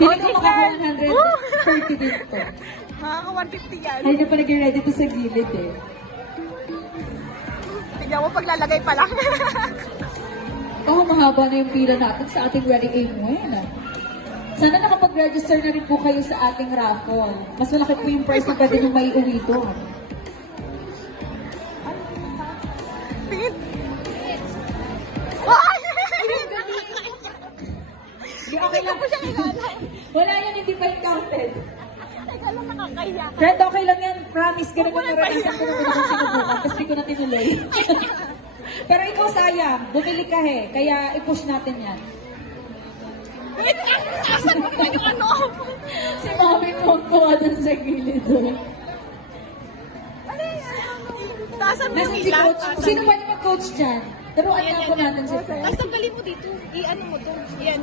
Feeling ko makakuha 130 dito. Makaka 150 yan. Ay, na pa nag-ready to sa gilid eh. Tignan mo, paglalagay pa lang. Oh, mahaba na yung pila natin sa ating Ready Aim win. Sana nakapag-register na rin po kayo sa ating raffle. Mas malaki po yung price na pwede nyo may uwi doon. Pin. Why? Hindi, okay lang. Hindi ko siya kilala. Wala yan, hindi pa yung counted. Teka lang, nakakaya. Friend, okay lang yan. Promise, ganun yung naranasan ko nung unang sinubukan. Tapos di ko na tinuloy. Pero ikaw sayang, bumili ka kaya i-push natin yan. Wait, asan mo pa yung ano? Si mami mo kuha dun sa gilid doon. Ano yan? Taasan mo Nasaan yung si ila? coach? Sino ba yung coach dyan? Taruan na po natin si Fred. Tapos tanggalin mo dito. I-ano mo to. Yan, yan.